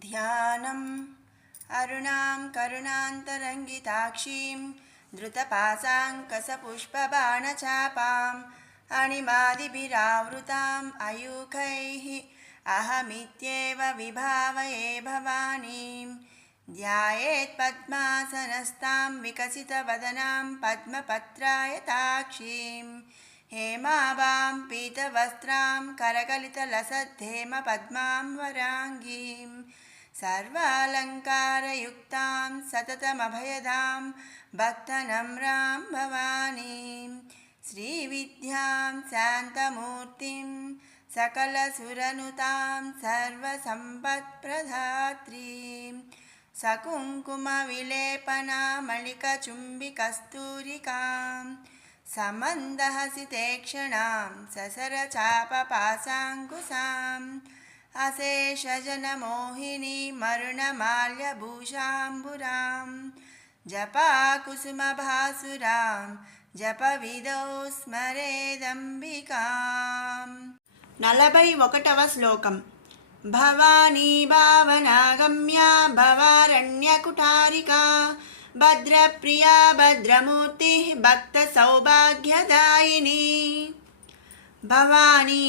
ध्यानम् अरुणां करुणान्तरङ्गिताक्षीं धृतपाशाङ्कसपुष्पबाणचापाम् अणिमादिभिरावृताम् अयूखैः अहमित्येव विभावये भवानीं ध्यायेत् पद्मासनस्तां विकसितवदनां पद्मपत्रायताक्षीं हेमाभां पीतवस्त्रां करकलितलसद्धेमपद्मां वराङ्गीं सर्वालङ्कारयुक्तां सततमभयदां भक्तनम्रां भवानीं श्रीविद्यां शान्तमूर्तिं सकलसुरनुतां सर्वसम्पत्प्रदात्रीं सकुङ्कुमविलेपनामलिकचुम्बिकस्तूरिकां समन्दहसितेक्षणां ससरचापपाशाङ्कुशाम् अशेषजनमोहिनीमरुणमाल्यभूषाम्बुरां जपाकुसुमभासुरां जपविदौ स्मरेदम्बिकाम् 41వ శ్లోకం. భవానీ భావనాగమ్యా భవారణ్యకుటారికా భద్రప్రియా భద్రమూర్తి భక్త సౌభాగ్యదాయిని. భవానీ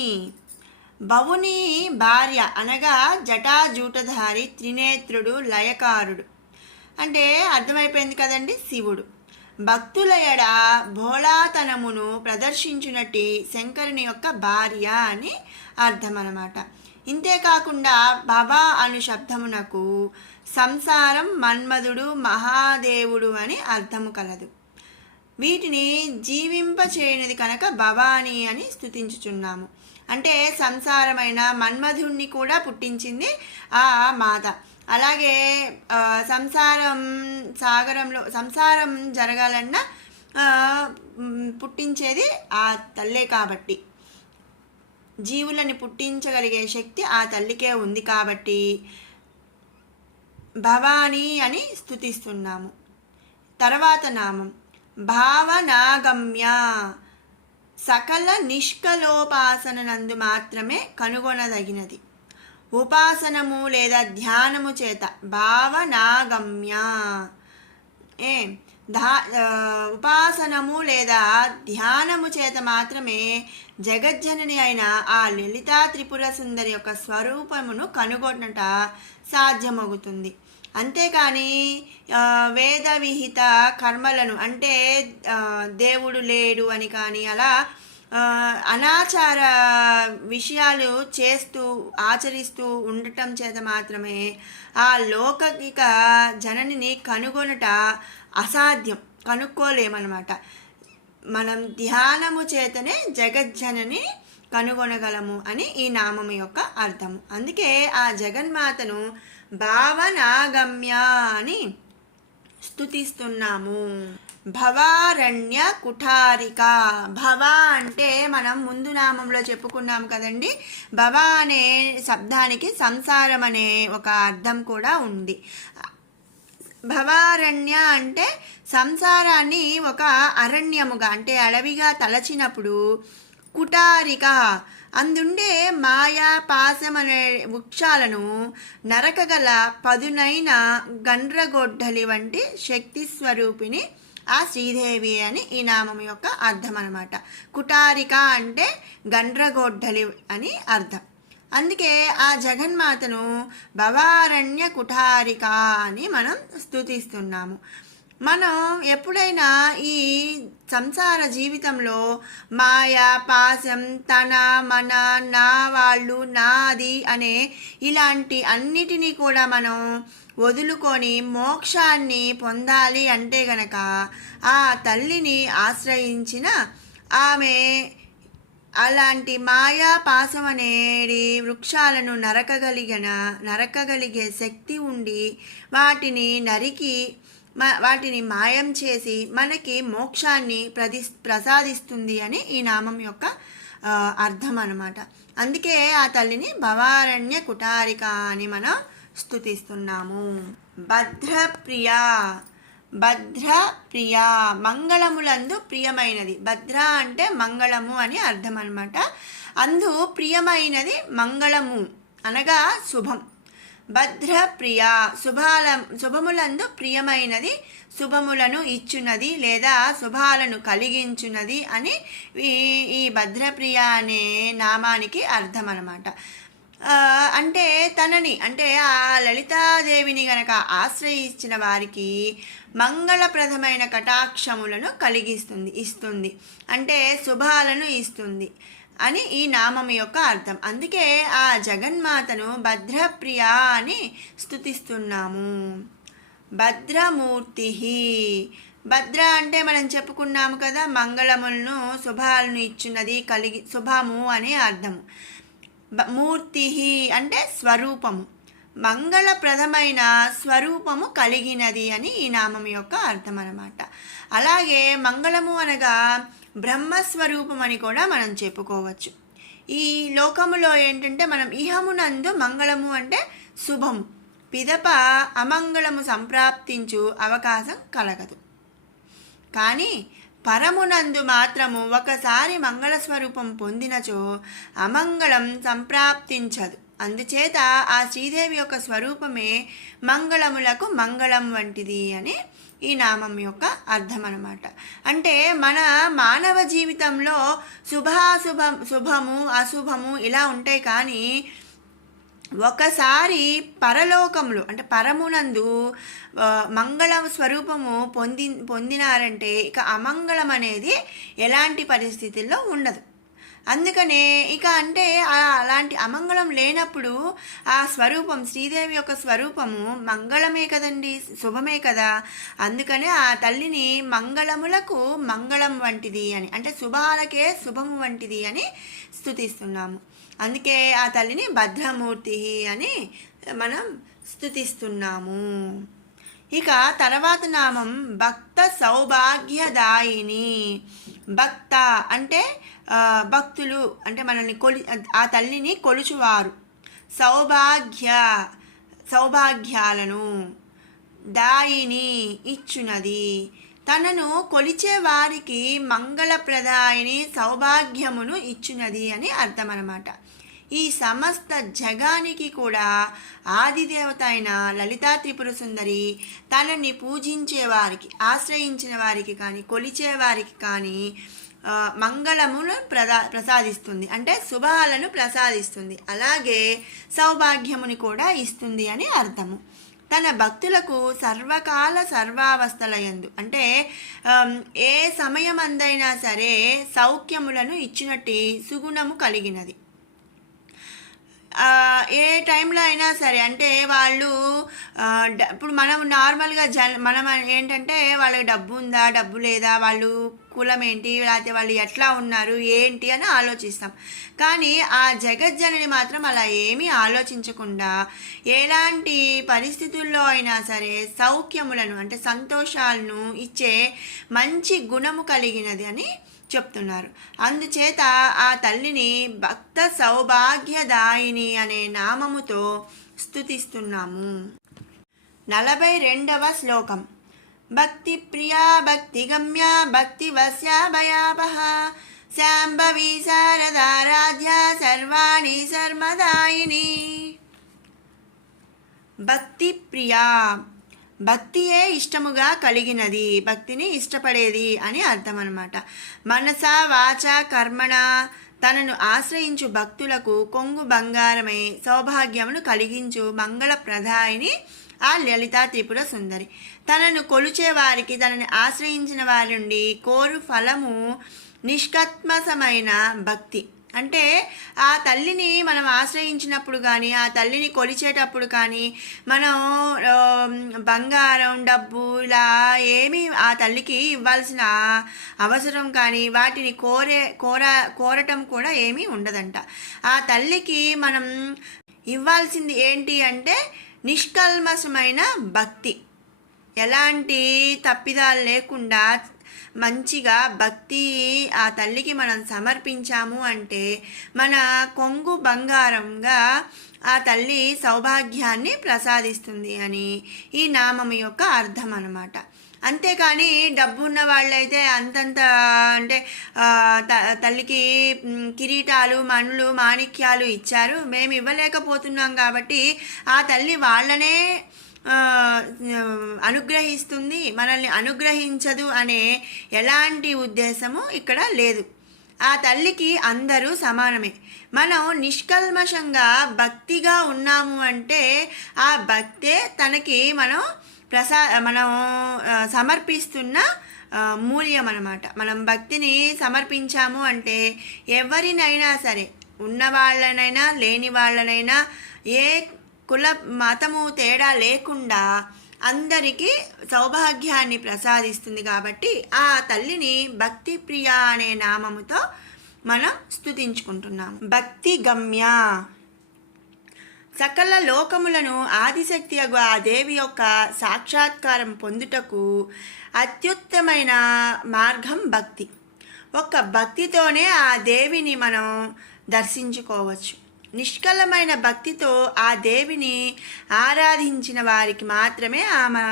భవుని భార్య అనగా జటాజూటధారి త్రినేత్రుడు లయకారుడు అంటే అర్థమైపోయింది కదండి, శివుడు. భక్తుల ఎడ భోళాతనమును ప్రదర్శించునట్టి శంకరుని యొక్క భార్య అని అర్థం అన్నమాట. ఇంతేకాకుండా భవ అను శబ్దమునకు సంసారం, మన్మధుడు, మహాదేవుడు అని అర్థము కలదు. వీటిని జీవింపచేయనిది కనుక భవానీ అని స్తుతించుచున్నాము. అంటే సంసారమైన మన్మధుణ్ణి కూడా పుట్టించింది ఆ మాత. అలాగే సంసారం జరగాలన్నా పుట్టించేది ఆ తల్లే కాబట్టి, జీవులని పుట్టించగలిగే శక్తి ఆ తల్లికే ఉంది కాబట్టి భవానీ అని స్తుతిస్తున్నాము. తర్వాత నామం భావనాగమ్య, సకల నిష్కలోపాసన నందు మాత్రమే కనుగొనదగినది. ఉపాసనము లేదా ధ్యానము చేత భావనాగమ్య ఉపాసనము లేదా ధ్యానము చేత మాత్రమే జగజ్జనని అయిన ఆ లలితా త్రిపుర సుందరి యొక్క స్వరూపమును కనుగొనట సాధ్యమవుతుంది. అంతేకాని వేద విహిత కర్మలను అంటే దేవుడు లేడు అని కానీ అలా అనాచార విషయాలు ఆచరిస్తూ ఉండటం చేత మాత్రమే ఆ లౌకిక జననిని కనుగొనట అసాధ్యం, కనుక్కోలేమన్నమాట. మనం ధ్యానము చేతనే జగజ్జనని కనుగొనగలము అని ఈ నామము యొక్క అర్థము. అందుకే ఆ జగన్మాతను భావనాగమ్య అని స్తుతిస్తున్నాము. భవారణ్య కుఠారిక. భవ అంటే మనం ముందు నామంలో చెప్పుకున్నాం కదండి, భవ అనే శబ్దానికి సంసారం అనే ఒక అర్థం కూడా ఉంది. భవారణ్య అంటే సంసారాన్ని ఒక అరణ్యముగా అంటే అడవిగా తలచినప్పుడు, కుటారిక అందుండే మాయా పాశం అనే వృక్షాలను నరకగల పదునైన గండ్రగొడ్డలి వంటి శక్తి స్వరూపిణి ఆ శ్రీదేవి అని ఈ నామం యొక్క అర్థం అన్నమాట. కుటారిక అంటే గండ్రగొడ్డలి అని అర్థం. అందుకే ఆ జగన్మాతను భవారణ్య కుటారిక అని మనం స్తుతిస్తున్నాము. మనం ఎప్పుడైనా ఈ సంసార జీవితంలో మాయా పాశం, తన, మన, నా వాళ్ళు, నాది అనే ఇలాంటి అన్నిటినీ కూడా మనం వదులుకొని మోక్షాన్ని పొందాలి అంటే గనక ఆ తల్లిని ఆశ్రయించిన ఆమె అలాంటి మాయా పాశం అనేది వృక్షాలను నరకగలిగే శక్తి ఉండి వాటిని మాయం చేసి మనకి మోక్షాన్ని ప్రసాదిస్తుంది అని ఈ నామం యొక్క అర్థం అన్నమాట. అందుకే ఆ తల్లిని భవారణ్య కుటారిక అని మనం స్తుతిస్తున్నాము. భద్రప్రియ. భద్రప్రియ మంగళములందు ప్రియమైనది. భద్ర అంటే మంగళము అని అర్థం అన్నమాట. అందు ప్రియమైనది మంగళము అనగా శుభం. భద్రప్రియ శుభములందు ప్రియమైనది, శుభములను ఇచ్చున్నది లేదా శుభాలను కలిగించున్నది అని ఈ భద్రప్రియ అనే నామానికి అర్థం అన్నమాట. అంటే తనని అంటే ఆ లలితాదేవిని గనక ఆశ్రయించిన వారికి మంగళప్రదమైన కటాక్షములను ఇస్తుంది, అంటే శుభాలను ఇస్తుంది అని ఈ నామం యొక్క అర్థం. అందుకే ఆ జగన్మాతను భద్రప్రియ అని స్తుతిస్తున్నాము. భద్రమూర్తి, భద్ర అంటే మనం చెప్పుకున్నాము కదా, మంగళములను శుభాలను ఇచ్చున్నది, శుభము అనే అర్థము. మూర్తి అంటే స్వరూపము, మంగళప్రదమైన స్వరూపము కలిగినది అని ఈ నామం యొక్క అర్థం అన్నమాట. అలాగే మంగళము అనగా బ్రహ్మస్వరూపం అని కూడా మనం చెప్పుకోవచ్చు. ఈ లోకములో ఏంటంటే మనం ఇహమునందు మంగళము అంటే శుభము, పిదప అమంగళము సంప్రాప్తించు అవకాశం కలగదు. కానీ పరమునందు మాత్రము ఒకసారి మంగళస్వరూపం పొందినచో అమంగళం సంప్రాప్తించదు. అందుచేత ఆ శ్రీదేవి యొక్క స్వరూపమే మంగళములకు మంగళం వంటిది అని ఈ నామం యొక్క అర్థం అన్నమాట. అంటే మన మానవ జీవితంలో శుభము అశుభము ఇలా ఉంటాయి. కానీ ఒకసారి పరలోకములు అంటే పరమునందు మంగళ స్వరూపము పొందినారంటే ఇక అమంగళం అనేది ఎలాంటి పరిస్థితుల్లో ఉండదు. అందుకనే ఇక అంటే అలాంటి అమంగళం లేనప్పుడు ఆ స్వరూపం శ్రీదేవి యొక్క స్వరూపము మంగళమే కదండి, శుభమే కదా. అందుకనే ఆ తల్లిని మంగళములకు మంగళం వంటిది అని, అంటే శుభాలకే శుభము వంటిది అని స్తుతిస్తున్నాము. అందుకే ఆ తల్లిని భద్రమూర్తి అని మనం స్తుతిస్తున్నాము. ఇక తర్వాత నామం భక్త సౌభాగ్యదాయిని. భక్త అంటే భక్తులు, అంటే మనల్ని ఆ తల్లిని కొలుచువారు. సౌభాగ్యాలను, దాయిని ఇచ్చునది, తనను కొలిచే వారికి మంగళప్రదాయిని సౌభాగ్యమును ఇచ్చునది అని అర్థం అన్నమాట. ఈ సమస్త జగానికి కూడా ఆదిదేవత అయిన లలితా త్రిపుర సుందరి తనని పూజించే వారికి, ఆశ్రయించిన వారికి కానీ కొలిచే వారికి కానీ మంగళమును ప్రసాదిస్తుంది, అంటే శుభాలను ప్రసాదిస్తుంది. అలాగే సౌభాగ్యముని కూడా ఇస్తుంది అని అర్థము. తన భక్తులకు సర్వకాల సర్వావస్థలయందు, అంటే ఏ సమయమందైనా సరే సౌఖ్యములను ఇచ్చినట్టు సుగుణము కలిగినది. ఏ టైంలో అయినా సరే, అంటే వాళ్ళు ఇప్పుడు మనం నార్మల్గా మనం ఏంటంటే వాళ్ళకి డబ్బు ఉందా డబ్బు లేదా, వాళ్ళు కులం ఏంటి, లేకపోతే వాళ్ళు ఎట్లా ఉన్నారు ఏంటి అని ఆలోచిస్తాం. కానీ ఆ జగజ్జనని మాత్రం అలా ఏమీ ఆలోచించకుండా ఎలాంటి పరిస్థితుల్లో అయినా సరే సౌఖ్యములను అంటే సంతోషాలను ఇచ్చే మంచి గుణము కలిగినది అని చెప్తున్నారు. అందుచేత ఆ తల్లిని భక్త సౌభాగ్యదాయిని అనే నామముతో స్తుతిస్తున్నాము. 42వ శ్లోకం. భక్తి ప్రియా భక్తి గమ్య భక్తి వస్యా భయాపహ శాంభవి శారదారాధ్య సర్వాణి సర్మదాయిని. భక్తి ప్రియా, భక్తియే ఇష్టముగా కలిగినది, భక్తిని ఇష్టపడేది అని అర్థం అన్నమాట. మనస వాచ కర్మణ తనను ఆశ్రయించు భక్తులకు కొంగు బంగారమై సౌభాగ్యమును కలిగించు మంగళప్రదాయిని ఆ లలితా త్రిపుర సుందరి. తనను కొలుచే వారికి, తనని ఆశ్రయించిన వారి నుండి కోరు ఫలము నిష్కత్మసమైన భక్తి. అంటే ఆ తల్లిని మనం ఆశ్రయించినప్పుడు కానీ, ఆ తల్లిని కొలిచేటప్పుడు కానీ మనం బంగారం డబ్బు ఇలా ఏమీ ఆ తల్లికి ఇవ్వాల్సిన అవసరం కానీ వాటిని కోరటం కూడా ఏమీ ఉండదంట. ఆ తల్లికి మనం ఇవ్వాల్సింది ఏంటి అంటే నిష్కల్మషమైన భక్తి, ఎలాంటి తప్పిదాలు లేకుండా మంచిగా భక్తి ఆ తల్లికి మనం సమర్పించాము అంటే మన కొంగు బంగారంగా ఆ తల్లి సౌభాగ్యాన్ని ప్రసాదిస్తుంది అని ఈ నామం యొక్క అర్థం అన్నమాట. అంతేకాని డబ్బు ఉన్న వాళ్ళైతే అంతంత అంటే తల్లికి కిరీటాలు మణులు మాణిక్యాలు ఇచ్చారు, మేము ఇవ్వలేకపోతున్నాం కాబట్టి ఆ తల్లి వాళ్ళనే అనుగ్రహిస్తుంది, మనల్ని అనుగ్రహించదు అనే ఎలాంటి ఉద్దేశము ఇక్కడ లేదు. ఆ తల్లికి అందరూ సమానమే. మనం నిష్కల్మషంగా భక్తిగా ఉన్నాము అంటే ఆ భక్తే తనకి మనం సమర్పిస్తున్న మూల్యం అన్నమాట. మనం భక్తిని సమర్పించాము అంటే ఎవరినైనా సరే, ఉన్నవాళ్ళనైనా లేని వాళ్ళనైనా, ఏ కుల మతము తేడా లేకుండా అందరికీ సౌభాగ్యాన్ని ప్రసాదిస్తుంది. కాబట్టి ఆ తల్లిని భక్తి ప్రియ అనే నామముతో మనం స్తుతించుకుంటున్నాము. భక్తి గమ్య, సకల లోకములను ఆదిశక్తి ఆ దేవి యొక్క సాక్షాత్కారం పొందుటకు అత్యుత్తమైన మార్గం భక్తి. ఒక్క భక్తితోనే ఆ దేవిని మనం దర్శించుకోవచ్చు. నిష్కలమైన భక్తితో ఆ దేవిని ఆరాధించిన వారికి మాత్రమే ఆమె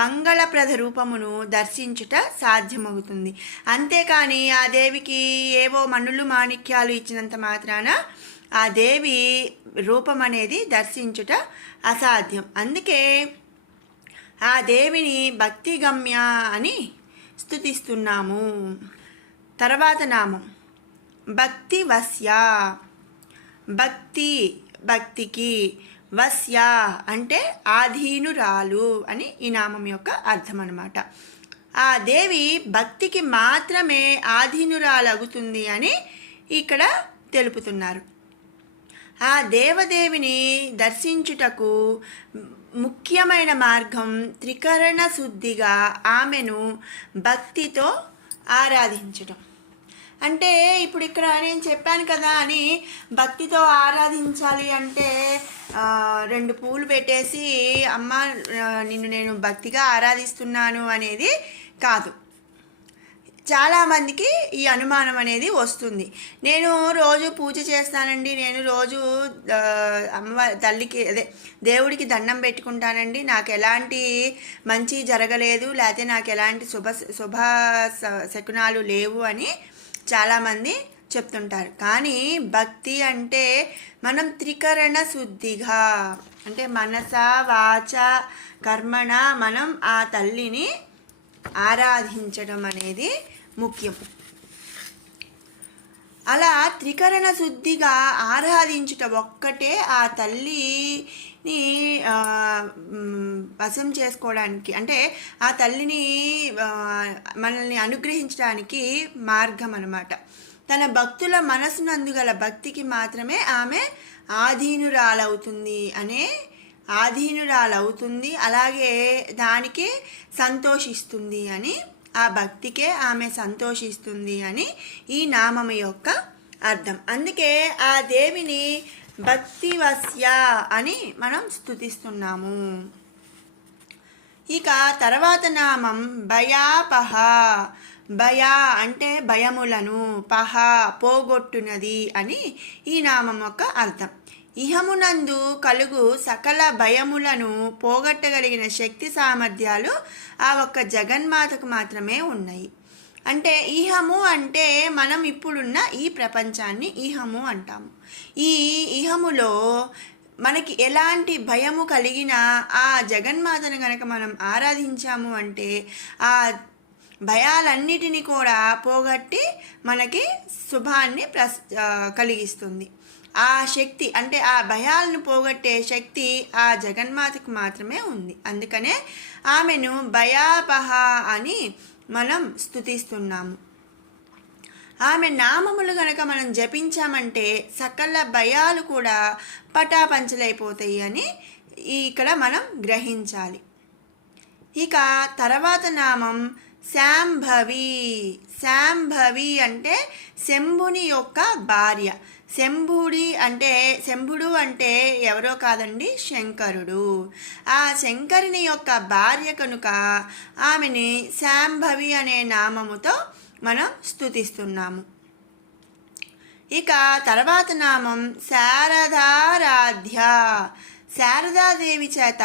మంగళప్రద రూపమును దర్శించుట సాధ్యమవుతుంది. అంతేకాని ఆ దేవికి ఏవో మణులు మాణిక్యాలు ఇచ్చినంత మాత్రాన ఆ దేవి రూపం అనేది దర్శించుట అసాధ్యం. అందుకే ఆ దేవిని భక్తి గమ్య అని స్తుతిస్తున్నాము. తర్వాత నామం భక్తి వస్య. భక్తికి, వస్య అంటే ఆధీనురాలు అని ఈ నామం యొక్క అర్థం అన్నమాట. ఆ దేవి భక్తికి మాత్రమే ఆధీనురాలవుతుంది అని ఇక్కడ తెలుపుతున్నారు. ఆ దేవదేవిని దర్శించుటకు ముఖ్యమైన మార్గం త్రికరణ శుద్ధిగా ఆమెను భక్తితో ఆరాధించటం. అంటే ఇప్పుడు ఇక్కడ నేను చెప్పాను కదా అని భక్తితో ఆరాధించాలి అంటే 2 పూలు పెట్టేసి అమ్మ నిన్ను నేను భక్తిగా ఆరాధిస్తున్నాను అనేది కాదు. చాలామందికి ఈ అనుమానం అనేది వస్తుంది. నేను రోజు పూజ చేస్తానండి, నేను రోజు తల్లికి దేవుడికి దండం పెట్టుకుంటానండి, నాకు ఎలాంటి మంచి జరగలేదు, లేకపోతే నాకు ఎలాంటి శుభ శకునాలు లేవు అని చాలామంది చెప్తుంటారు. కానీ భక్తి అంటే మనం త్రికరణ శుద్ధిగా, అంటే మనస వాచ కర్మణ మనం ఆ తల్లిని ఆరాధించడం అనేది ముఖ్యం. అలా త్రికరణ శుద్ధిగా ఆరాధించుట ఒక్కటే ఆ తల్లిని వశం చేసుకోవడానికి, అంటే ఆ తల్లిని మనల్ని అనుగ్రహించడానికి మార్గం అన్నమాట. తన భక్తుల మనసునందు గల భక్తికి మాత్రమే ఆమె ఆధీనురాలవుతుంది, అలాగే దానికి సంతోషిస్తుంది అని, ఆ భక్తికే ఆమె సంతోషిస్తుంది అని ఈ నామము యొక్క అర్థం. అందుకే ఆ దేవిని భక్తివస్య అని మనం స్తుతిస్తున్నాము. ఇక తర్వాత నామం భయాపహ. భయ అంటే భయములను, పహ పోగొట్టునది అని ఈ నామం యొక్క అర్థం. ఇహమునందు కలుగు సకల భయములను పోగొట్టగలిగిన శక్తి సామర్థ్యాలు ఆ ఒక్క జగన్మాతకు మాత్రమే ఉన్నాయి. అంటే ఇహము అంటే మనం ఇప్పుడున్న ఈ ప్రపంచాన్ని ఇహము అంటాము. ఈ ఇహములో మనకి ఎలాంటి భయము కలిగినా ఆ జగన్మాతను కనుక మనం ఆరాధించాము అంటే ఆ భయాలన్నిటినీ కూడా పోగొట్టి మనకి శుభాన్ని కలిగిస్తుంది. ఆ శక్తి అంటే ఆ భయాలను పోగొట్టే శక్తి ఆ జగన్మాతకు మాత్రమే ఉంది. అందుకనే ఆమెను భయాపహ అని మనం స్తుతిస్తున్నాము. ఆమె నామములు గనక మనం జపించామంటే సకల భయాలు కూడా పటాపంచలైపోతాయి అని ఇక్కడ మనం గ్రహించాలి. ఇక తర్వాత నామం శాంభవి. శాంభవి అంటే శంభుని యొక్క భార్య. శంభుడు అంటే ఎవరో కాదండి, శంకరుడు. ఆ శంకరుని యొక్క భార్య కనుక ఆమెని శాంభవి అనే నామముతో మనం స్తుతిస్తున్నాము. ఇక తర్వాత నామం శారదారాధ్య. శారదాదేవి చేత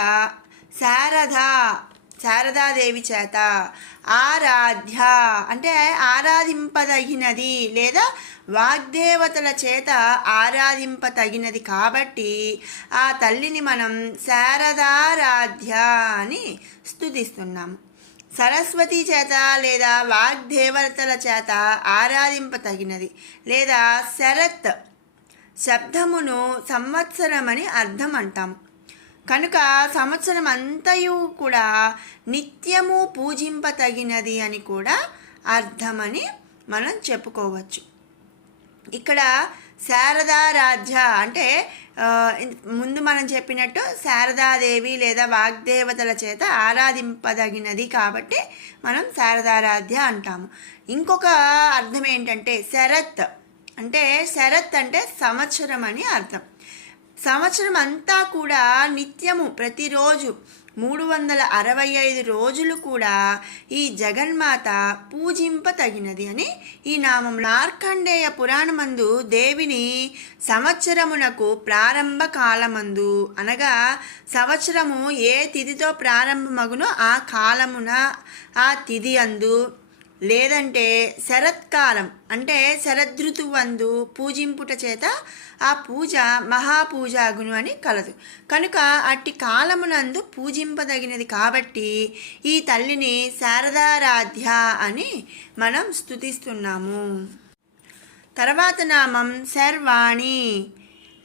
శారదాదేవి చేత ఆరాధ్య అంటే ఆరాధింపదగినది లేదా వాగ్దేవతల చేత ఆరాధింపతగినది కాబట్టి ఆ తల్లిని మనం శారదారాధ్య అని స్తుతిస్తున్నాము. సరస్వతి చేత లేదా వాగ్దేవతల చేత ఆరాధింపతగినది లేదా శరత్ శబ్దమును సంవత్సరమని అర్థం అంటాము. కనుక సంవత్సరం అంతయు కూడా నిత్యము పూజింపతగినది అని కూడా అర్థమని మనం చెప్పుకోవచ్చు. ఇక్కడ శారదారాధ్య అంటే ముందు మనం చెప్పినట్టు శారదాదేవి లేదా వాగ్దేవతల చేత ఆరాధింపదగినది కాబట్టి మనం శారదారాధ్య అంటాము. ఇంకొక అర్థం ఏంటంటే శరత్ అంటే సంవత్సరం అని అర్థం. సంవత్సరం అంతా కూడా నిత్యము ప్రతిరోజు 365 రోజులు కూడా ఈ జగన్మాత పూజింపతగినది అని ఈ నామం. మార్కండేయ పురాణమందు దేవిని సంవత్సరమునకు ప్రారంభ కాలమందు అనగా సంవత్సరము ఏ తిథితో ప్రారంభమగునో ఆ కాలమున ఆ తిథి అందు లేదంటే శరత్కాలం అంటే శరదృతువందు పూజింపుట చేత ఆ పూజ మహాపూజాగును అని కలదు. కనుక అట్టి కాలమునందు పూజింపదగినది కాబట్టి ఈ తల్లిని శారదారాధ్య అని మనం స్తుతిస్తున్నాము. తర్వాత నామం శర్వాణి.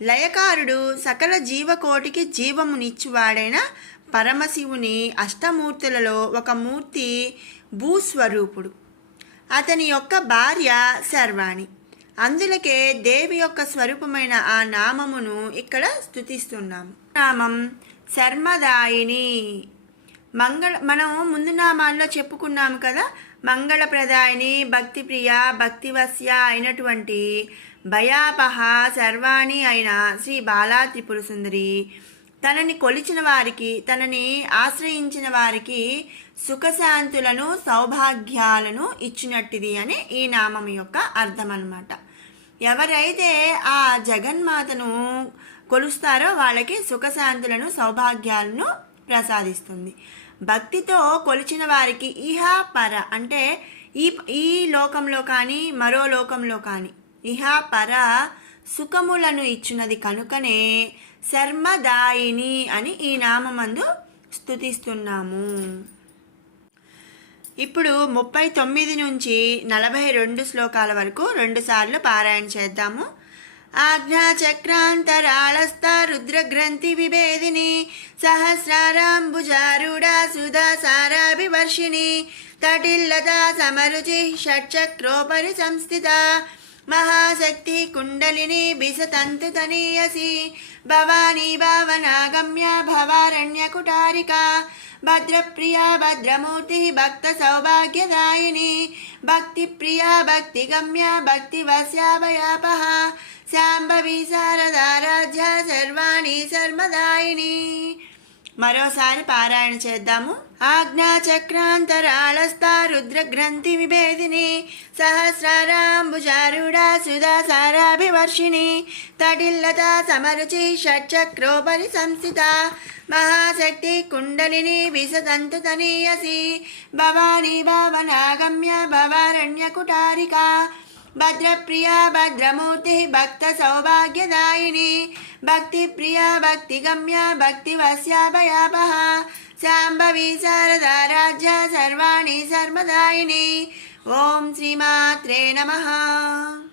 లయకారుడు సకల జీవకోటికి జీవమునిచ్చువాడైన పరమశివుని అష్టమూర్తులలో ఒక మూర్తి భూస్వరూపుడు. అతని యొక్క భార్య శర్వాణి. అందులకే దేవి యొక్క స్వరూపమైన ఆ నామమును ఇక్కడ స్తుతిస్తున్నాము. నామం శర్మదాయిని. మనం ముందు నామాల్లో చెప్పుకున్నాము కదా, మంగళప్రదాయిని, భక్తిప్రియ, భక్తివశ్య అయినటువంటి భయాపహ శర్వాణి అయిన శ్రీ బాలా త్రిపుర సుందరి తనని కొలిచిన వారికి, తనని ఆశ్రయించిన వారికి సుఖశాంతులను సౌభాగ్యాలను ఇచ్చినట్టిది అని ఈ నామం యొక్క అర్థం అన్నమాట. ఎవరైతే ఆ జగన్మాతను కొలుస్తారో వాళ్ళకి సుఖశాంతులను సౌభాగ్యాలను ప్రసాదిస్తుంది. భక్తితో కొలిచిన వారికి ఇహ పర అంటే ఈ లోకంలో కానీ మరో లోకంలో కానీ ఇహ పర సుఖములను ఇచ్చినది కనుకనే శర్మదాయిని అని ఈ నామందు స్తుతిస్తున్నాము. ఇప్పుడు 39 నుంచి 42 శ్లోకాల వరకు 2 సార్లు పారాయణ చేద్దాము. ఆజ్ఞాచక్రాంతరాళస్థ రుద్రగ్రంథి విభేదిని సహస్రారాంబుజారూఢ సుధా సారాభివర్షిణి తటిల్లతా సమరుచి షట్చక్రోపరి సంస్థిత మహాశక్తి కుండలిని బిసతంతు తనీయసి భవానీ భావనాగమ్య భవారణ్య కుటారికా భద్రప్రియా భద్రమూర్తి భక్త సౌభాగ్యదాయిని భక్తిప్రియా భక్తిగమ్య భక్తివశ్యాభయాపహ శాంభవి శారదారాధ్య సర్వాణి శర్మదాయిని. మరోసారి పారాయణ చేద్దాము. ఆజ్ఞాచక్రాంతరాళస్థ రుద్రగ్రంథి విభేదిని సహస్రారాంబుజారూఢ సుధా సారాభివర్షిణి తటిల్లతా సమరుచి షట్చక్రోపరి సంస్థిత మహాశక్తి కుండలిని విసతంతు తనీయసి భవానీ భావనాగమ్య భవారణ్య కుటారికా భద్రప్రియా భద్రమూర్తి భక్త సౌభాగ్యదాయిని భక్తిప్రియా భక్తిగమ్య భక్తివశ్యాభయాపహ శాంభవి శారదారాధ్య సర్వాణి శర్మదాయిని. ఓం శ్రీమాత్రే నమః.